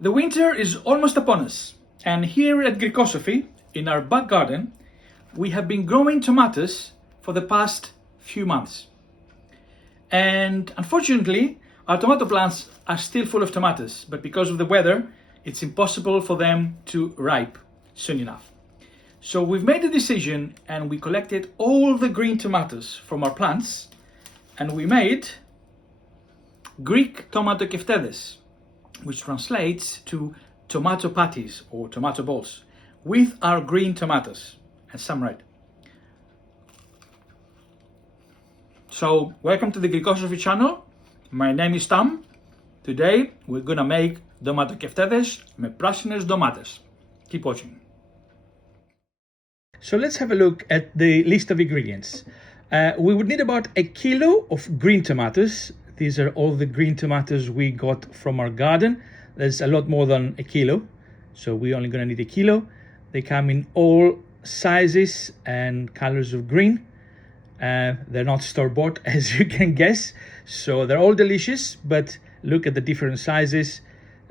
The winter is almost upon us, and here at Greekosophy, in our back garden, we have been growing tomatoes for the past few months. And unfortunately, our tomato plants are still full of tomatoes, but because of the weather, it's impossible for them to ripe soon enough. So we've made a decision and we collected all the green tomatoes from our plants and we made Greek Ntomatokeftedes, which translates to tomato patties or tomato balls, with our green tomatoes and some red. So welcome to the Greekosophy channel. My name is Tam. Today we're gonna make Ntomatokeftedes με πράσινες ντομάτες. Keep watching. So let's have a look at the list of ingredients. We would need about a kilo of green tomatoes. These are all the green tomatoes we got from our garden. There's a lot more than a kilo, so we're only gonna need a kilo. They come in all sizes and colors of green. They're not store-bought, as you can guess, so they're all delicious, but look at the different sizes.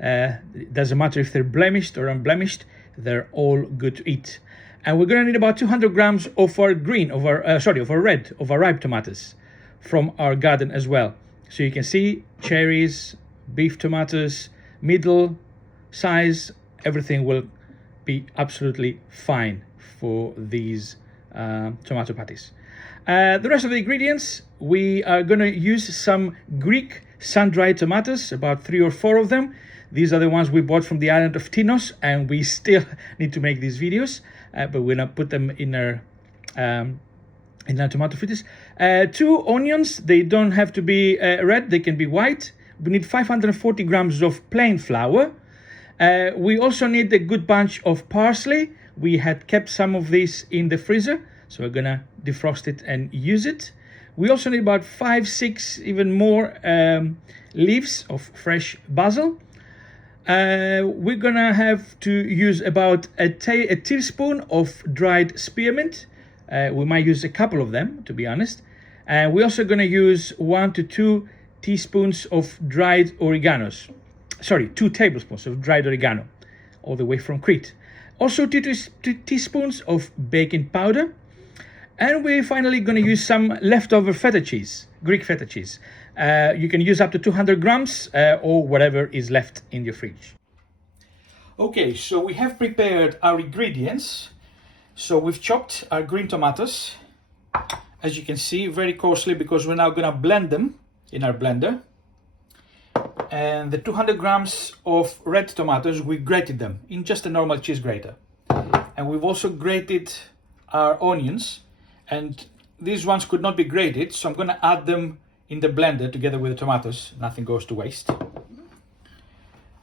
It doesn't matter if they're blemished or unblemished, they're all good to eat. And we're gonna need about 200 grams of our ripe tomatoes from our garden as well. So you can see cherries, beef tomatoes, middle size, everything will be absolutely fine for these tomato patties. The rest of the ingredients, we are going to use some Greek sun-dried tomatoes, about 3 or 4 of them. These are the ones we bought from the island of Tinos, and we still need to make these videos, but we're going to put them in our tomato fritters. 2 onions, they don't have to be red, they can be white. We need 540 grams of plain flour. We also need a good bunch of parsley. We had kept some of this in the freezer, so we're gonna defrost it and use it. We also need about 5-6 even more leaves of fresh basil. We're gonna have to use about a teaspoon of dried spearmint. We might use a couple of them, to be honest. And we're also gonna use 1 to 2 teaspoons of dried oreganos. 2 tablespoons of dried oregano, all the way from Crete. Also 2 teaspoons of baking powder. And we're finally going to use some leftover feta cheese, Greek feta cheese. You can use up to 200 grams or whatever is left in your fridge. Okay, so we have prepared our ingredients. So we've chopped our green tomatoes, as you can see, very coarsely, because we're now going to blend them in our blender. And the 200 grams of red tomatoes, we grated them in just a normal cheese grater. And we've also grated our onions. And these ones could not be grated, so I'm going to add them in the blender together with the tomatoes. Nothing goes to waste.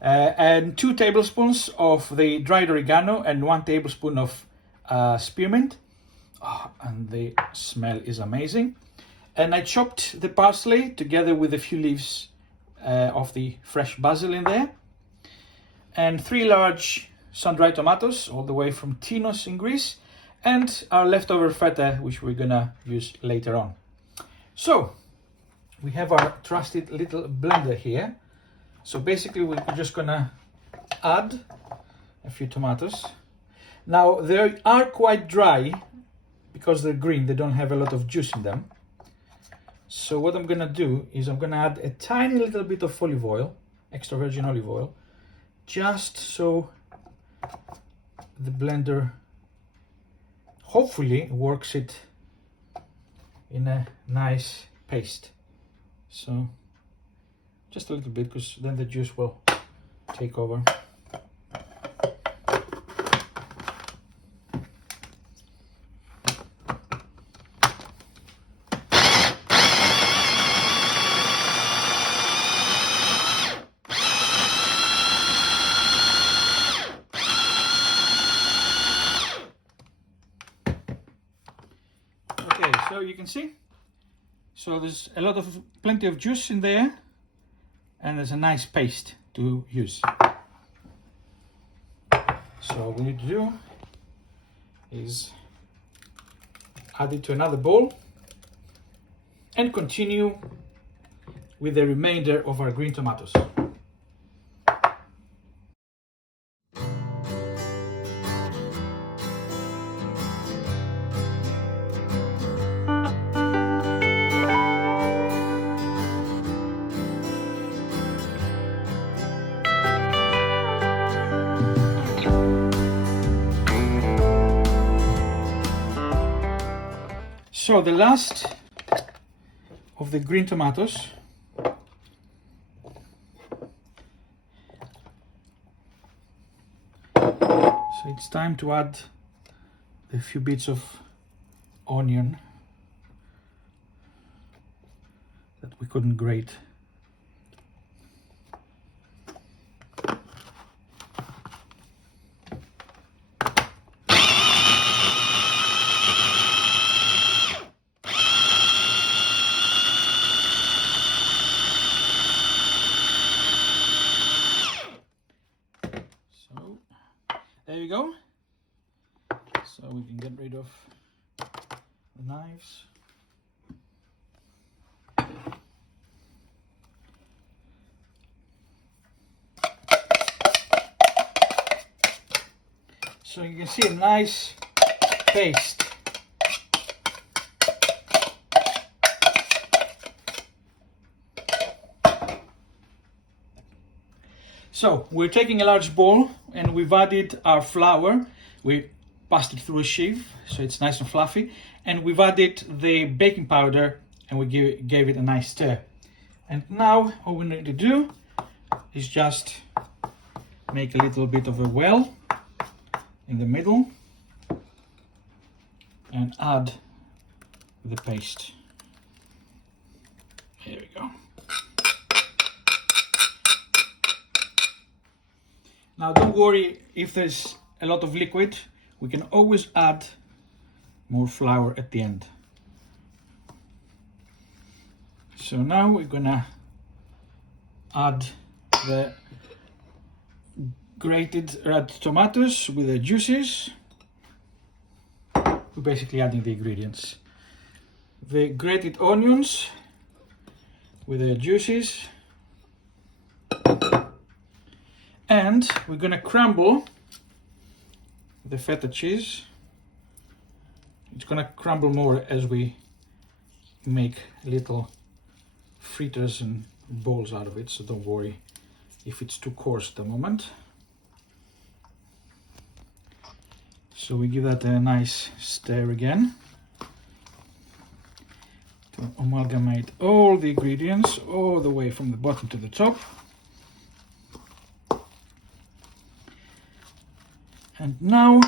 And 2 tablespoons of the dried oregano and 1 tablespoon of spearmint. Oh, and the smell is amazing. And I chopped the parsley together with a few leaves of the fresh basil in there. And 3 large sun-dried tomatoes, all the way from Tinos in Greece. And our leftover feta, which we're gonna use later on. So we have our trusted little blender here. So basically we're just gonna add a few tomatoes. Now they are quite dry because they're green, they don't have a lot of juice in them. So what I'm gonna do is I'm gonna add a tiny little bit of olive oil, extra virgin olive oil, just so the blender hopefully works it in a nice paste. So just a little bit, because then the juice will take over. Okay, so you can see, so there's plenty of juice in there, and there's a nice paste to use. So what we need to do is add it to another bowl and continue with the remainder of our green tomatoes. So the last of the green tomatoes. So it's time to add a few bits of onion that we couldn't grate. So there you go. So we can get rid of the knives. So you can see a nice paste. So we're taking a large bowl and we've added our flour. We passed it through a sieve so it's nice and fluffy, and we've added the baking powder and we gave it a nice stir. And now all we need to do is just make a little bit of a well in the middle and add the paste. There we go. Now don't worry if there's a lot of liquid, we can always add more flour at the end. So now we're gonna add the grated red tomatoes with the juices. We're basically adding the ingredients. The grated onions with the juices. And we're gonna crumble the feta cheese. It's gonna crumble more as we make little fritters and balls out of it, so don't worry if it's too coarse at the moment. So we give that a nice stir again to amalgamate all the ingredients all the way from the bottom to the top. And now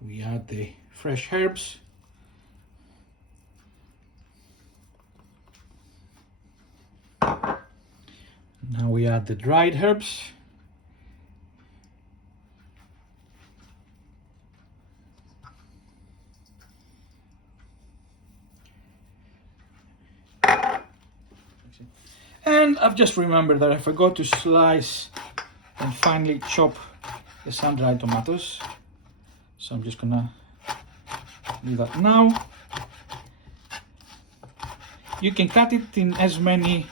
we add the fresh herbs. Now we add the dried herbs. And I've just remembered that I forgot to slice and finely chop the sun-dried tomatoes. So I'm just gonna do that now. You can cut it in as many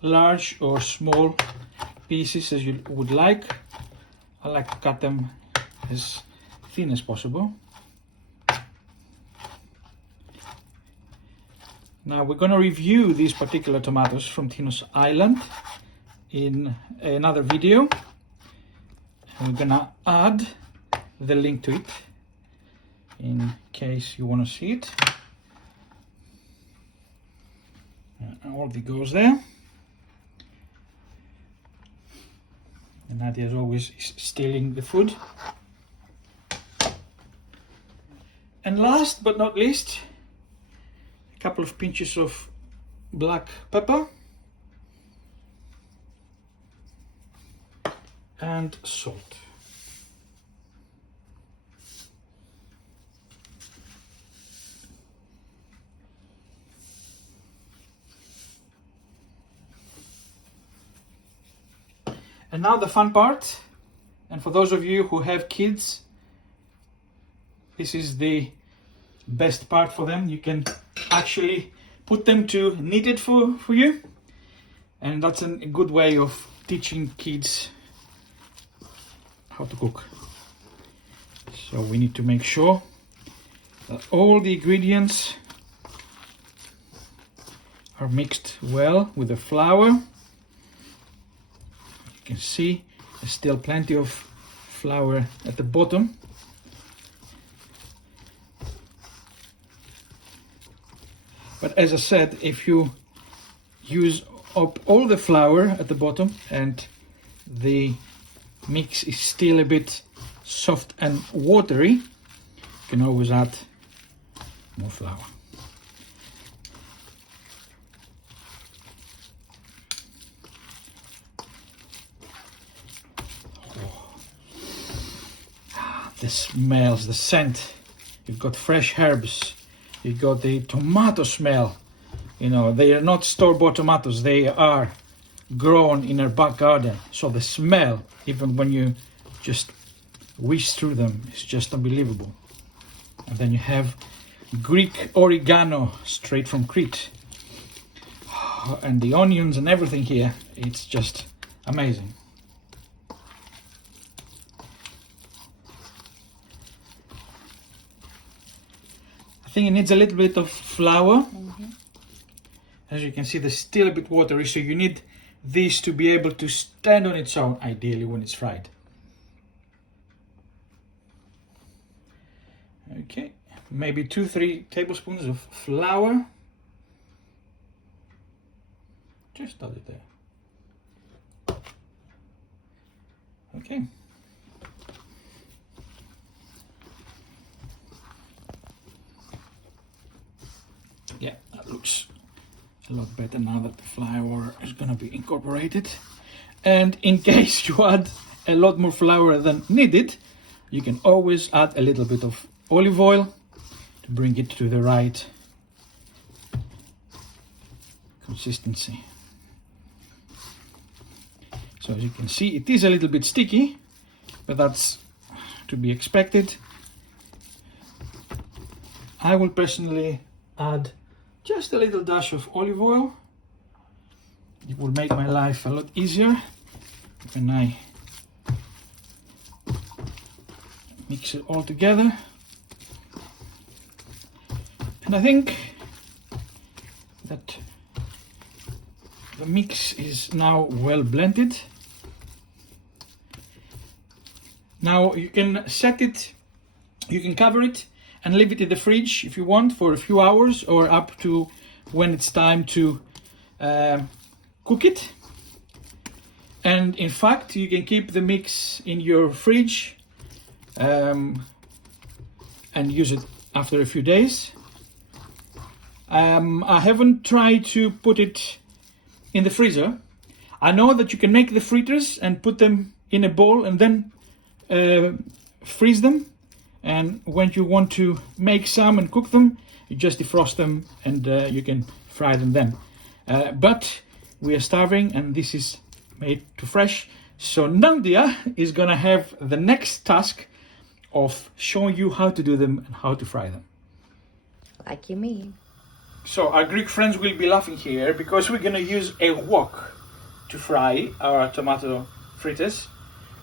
large or small pieces as you would like. I like to cut them as thin as possible. Now we're going to review these particular tomatoes from Tinos Island in another video. And we're going to add the link to it in case you want to see it. And all of it goes there. And Nadia, as always, is stealing the food. And last but not least, a couple of pinches of black pepper and salt. And now the fun part, and for those of you who have kids, this is the best part for them. You can actually put them to knead it for you, and that's a good way of teaching kids how to cook. So we need to make sure that all the ingredients are mixed well with the flour. You can see there's still plenty of flour at the bottom. But as I said, if you use up all the flour at the bottom and the mix is still a bit soft and watery, you can always add more flour. The smells, the scent. You've got fresh herbs. You've got the tomato smell. You know, they are not store-bought tomatoes. They are grown in our back garden. So the smell, even when you just whisk through them, is just unbelievable. And then you have Greek oregano straight from Crete. And the onions and everything here, it's just amazing. I think it needs a little bit of flour. As you can see, there's still a bit watery, so you need this to be able to stand on its own, ideally, when it's fried. Okay, maybe 2-3 tablespoons of flour. Just add it there. Okay. Yeah, that looks a lot better now that the flour is going to be incorporated. And in case you add a lot more flour than needed, you can always add a little bit of olive oil to bring it to the right consistency. So as you can see, it is a little bit sticky, but that's to be expected. I will personally add just a little dash of olive oil. It will make my life a lot easier when I mix it all together. And I think that the mix is now well blended. Now you can set it, you can cover it and leave it in the fridge if you want for a few hours, or up to when it's time to cook it. And in fact, you can keep the mix in your fridge and use it after a few days. I haven't tried to put it in the freezer. I know that you can make the fritters and put them in a bowl and then freeze them. And when you want to make some and cook them, you just defrost them and you can fry them then. But we are starving and this is made to fresh. So Nandia is gonna have the next task of showing you how to do them and how to fry them. Like you mean. So our Greek friends will be laughing here because we're gonna use a wok to fry our tomato fritters.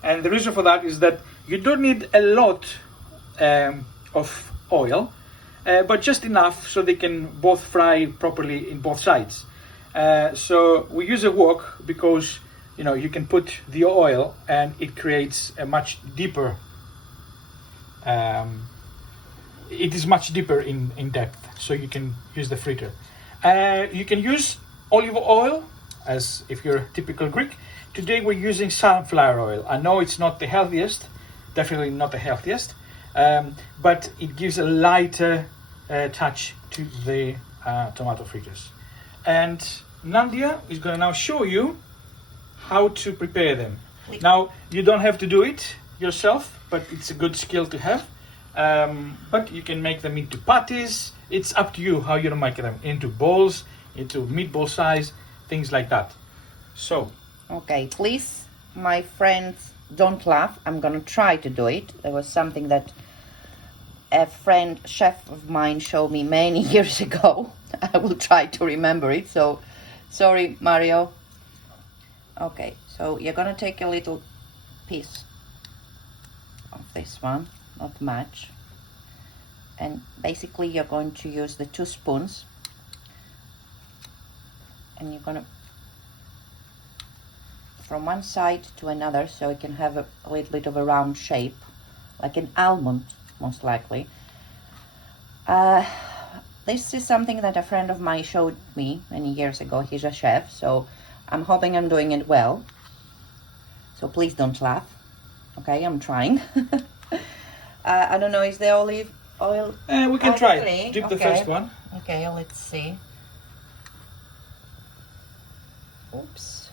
And the reason for that is that you don't need a lot of oil, but just enough so they can both fry properly in both sides. So we use a wok because you can put the oil and it creates a much deeper it is much deeper in depth, so you can use the fritter. You can use olive oil as if you're a typical Greek. Today we're using sunflower oil. I know it's not the healthiest, definitely not the healthiest, but it gives a lighter touch to the tomato fritters. And Nandia is going to now show you how to prepare them. Now, you don't have to do it yourself, but it's a good skill to have. But you can make them into patties. It's up to you how you make them, into balls, into meatball size, things like that. So. Okay, please, my friends, don't laugh. I'm going to try to do it. There was something that a friend, chef of mine, showed me many years ago. I will try to remember it. So, sorry, Mario. Okay, so you're going to take a little piece of this one, not much. And basically you're going to use the 2 spoons. And you're going to from one side to another, so it can have a little bit of a round shape, like an almond, most likely. This is something that a friend of mine showed me many years ago. He's a chef, so I'm hoping I'm doing it well. So please don't laugh. Okay, I'm trying. I don't know, is the olive oil? We can try it. Dip the first one. Okay, let's see. Oops.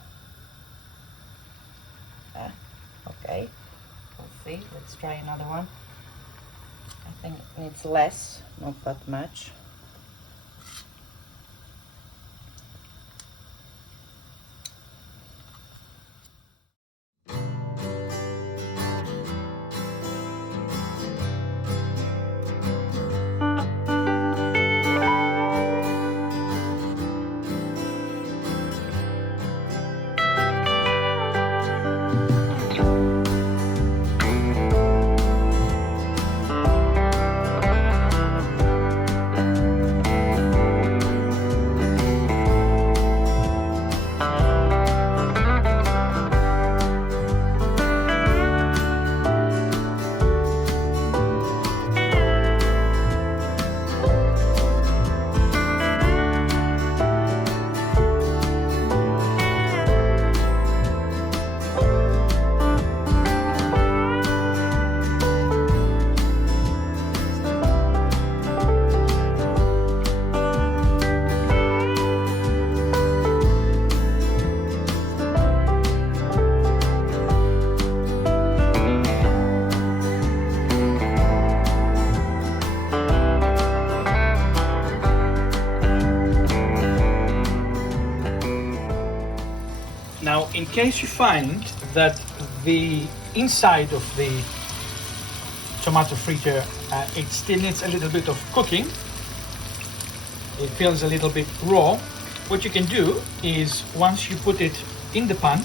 Okay, let's see. Let's try another one. I think it needs less, not that much. Now, in case you find that the inside of the tomato fritter, it still needs a little bit of cooking, it feels a little bit raw, what you can do is once you put it in the pan,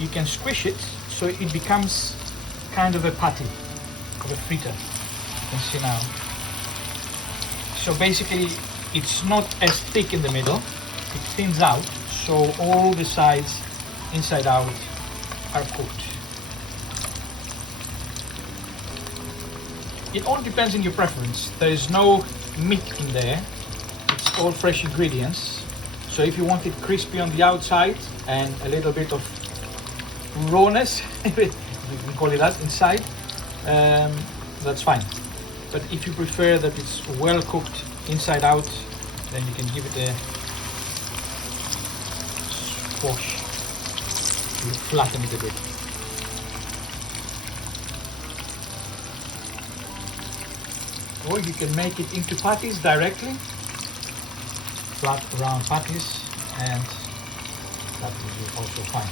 you can squish it so it becomes kind of a patty of a fritter. You can see now. So basically it's not as thick in the middle, it thins out, so all the sides inside out are cooked. It all depends on your preference. There is no meat in there, it's all fresh ingredients. So if you want it crispy on the outside and a little bit of rawness, if we can call it that, inside, that's fine. But if you prefer that it's well cooked inside out, then you can give it a squash. You flatten it a bit. Or you can make it into patties directly, flat round patties, and that will be also fine.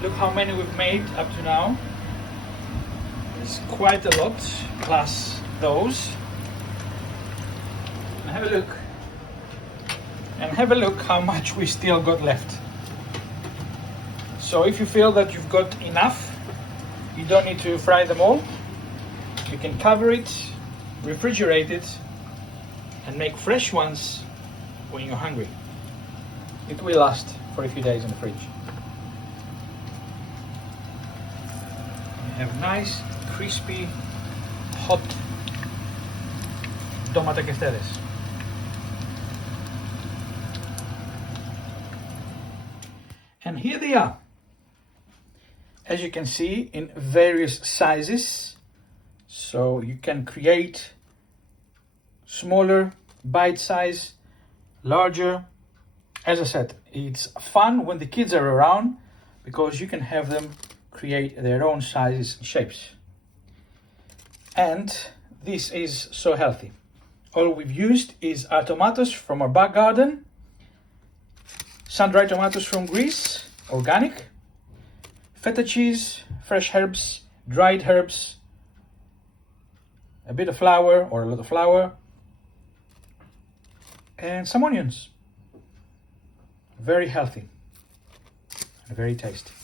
Look how many we've made up to now. It's quite a lot, plus those. And have a look. And have a look how much we still got left. So if you feel that you've got enough, you don't need to fry them all. You can cover it, refrigerate it, and make fresh ones when you're hungry. It will last for a few days in the fridge. You have nice, crispy, hot And here they are. As you can see, in various sizes. So you can create smaller, bite size, larger. As I said, it's fun when the kids are around because you can have them create their own sizes and shapes. And this is so healthy. All we've used is our tomatoes from our back garden, sun-dried tomatoes from Greece, organic, feta cheese, fresh herbs, dried herbs, a bit of flour or a lot of flour, and some onions. Very healthy and very tasty.